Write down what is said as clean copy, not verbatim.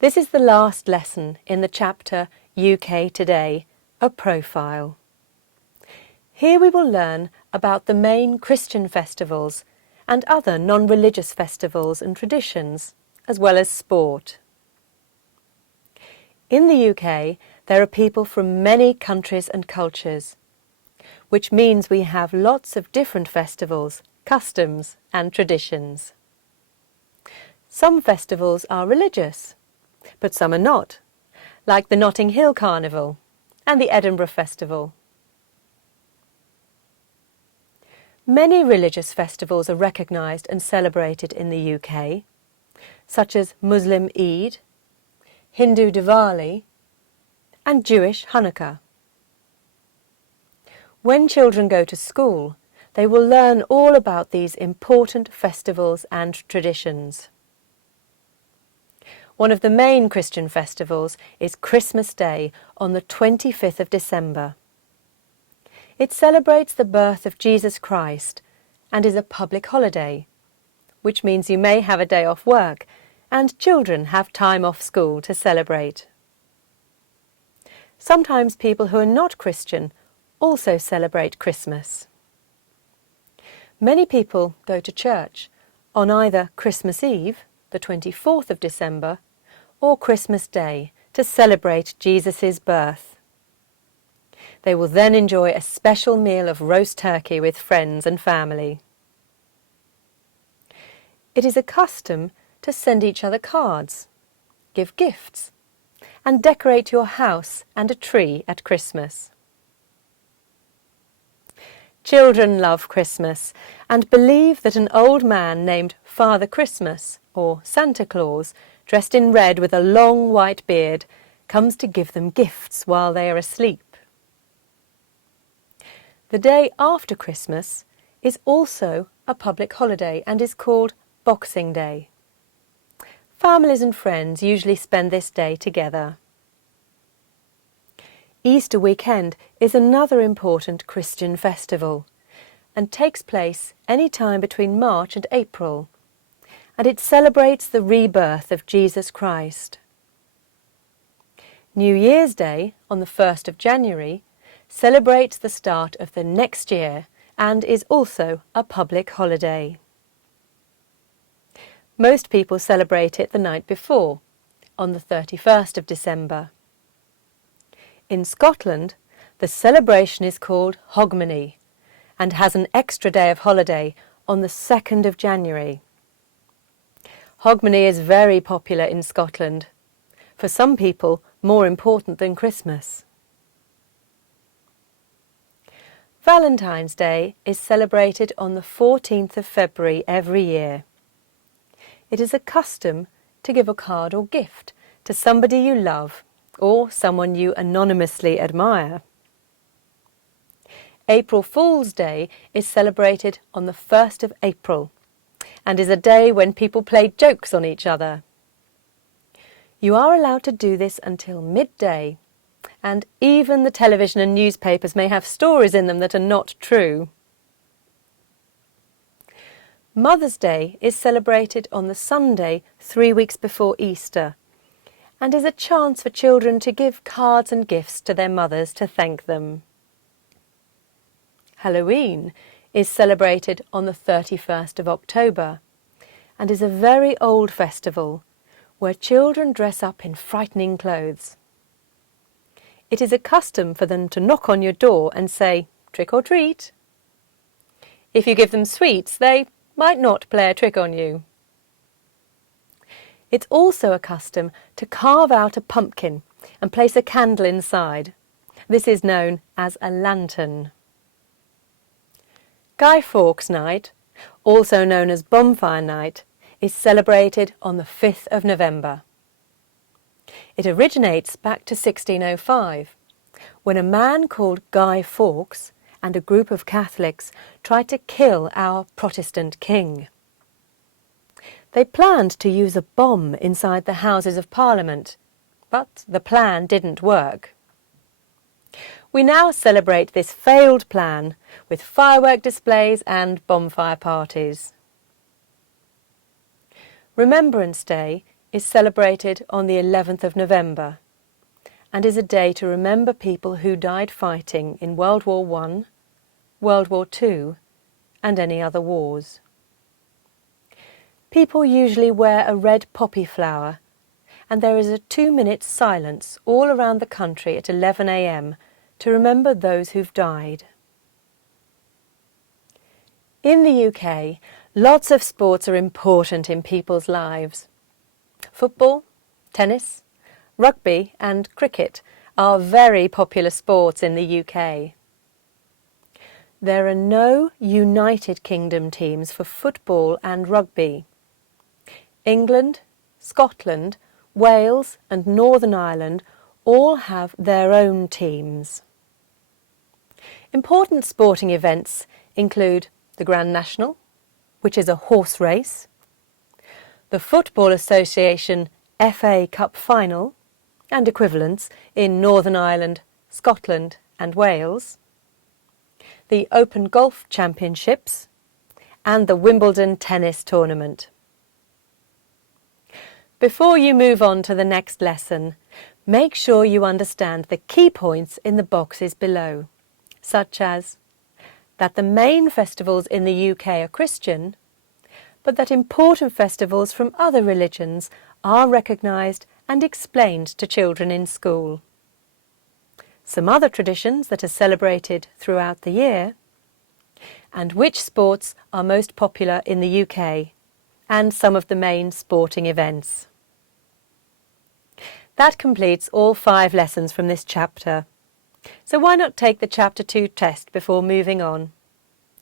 This is the last lesson in the chapter UK Today, a profile. Here we will learn about the main Christian festivals and other non-religious festivals and traditions, as well as sport. In the UK, there are people from many countries and cultures, which means we have lots of different festivals, customs and traditions. Some festivals are religious, but some are not, like the Notting Hill Carnival and the Edinburgh Festival. Many religious festivals are recognised and celebrated in the UK, such as Muslim Eid, Hindu Diwali and Jewish Hanukkah. When children go to school, they will learn all about these important festivals and traditions. One of the main Christian festivals is Christmas Day on the 25th of December. It celebrates the birth of Jesus Christ and is a public holiday, which means you may have a day off work and children have time off school to celebrate. Sometimes people who are not Christian also celebrate Christmas. Many people go to church on either Christmas Eve, the 24th of December, or Christmas Day to celebrate Jesus' birth. They will then enjoy a special meal of roast turkey with friends and family. It is a custom to send each other cards, give gifts, and decorate your house and a tree at Christmas. Children love Christmas and believe that an old man named Father Christmas, or Santa Claus, dressed in red with a long white beard, comes to give them gifts while they are asleep. The day after Christmas is also a public holiday and is called Boxing Day. Families and friends usually spend this day together. Easter weekend is another important Christian festival and takes place any time between March and April, and it celebrates the rebirth of Jesus Christ. New Year's Day, on the 1st of January, celebrates the start of the next year and is also a public holiday. Most people celebrate it the night before, on the 31st of December. In Scotland, the celebration is called Hogmanay and has an extra day of holiday on the 2nd of January. Hogmanay is very popular in Scotland, for some people more important than Christmas. Valentine's Day is celebrated on the 14th of February every year. It is a custom to give a card or gift to somebody you love or someone you anonymously admire. April Fool's Day is celebrated on the 1st of April and is a day when people play jokes on each other. You are allowed to do this until midday, and even the television and newspapers may have stories in them that are not true. Mother's Day is celebrated on the Sunday 3 weeks before Easter and is a chance for children to give cards and gifts to their mothers to thank them. Halloween is celebrated on the 31st of October and is a very old festival where children dress up in frightening clothes. It is a custom for them to knock on your door and say, "Trick or treat." If you give them sweets, they might not play a trick on you. It's also a custom to carve out a pumpkin and place a candle inside. This is known as a lantern. Guy Fawkes Night, also known as Bonfire Night, is celebrated on the 5th of November. It originates back to 1605, when a man called Guy Fawkes and a group of Catholics tried to kill our Protestant king. They planned to use a bomb inside the Houses of Parliament, but the plan didn't work. We now celebrate this failed plan with firework displays and bonfire parties. Remembrance Day is celebrated on the 11th of November and is a day to remember people who died fighting in World War I, World War II and any other wars. People usually wear a red poppy flower, and there is a 2-minute silence all around the country at 11 a.m. to remember those who've died. In the UK, lots of sports are important in people's lives. Football, tennis, rugby and cricket are very popular sports in the UK. There are no United Kingdom teams for football and rugby. England, Scotland, Wales and Northern Ireland all have their own teams. Important sporting events include the Grand National, which is a horse race, the Football Association FA Cup Final and equivalents in Northern Ireland, Scotland and Wales, the Open Golf Championships and the Wimbledon Tennis Tournament. Before you move on to the next lesson, make sure you understand the key points in the boxes below, such as that the main festivals in the UK are Christian, but that important festivals from other religions are recognised and explained to children in school. Some other traditions that are celebrated throughout the year, and which sports are most popular in the UK, and some of the main sporting events. That completes all 5 lessons from this chapter. So why not take the Chapter 2 test before moving on?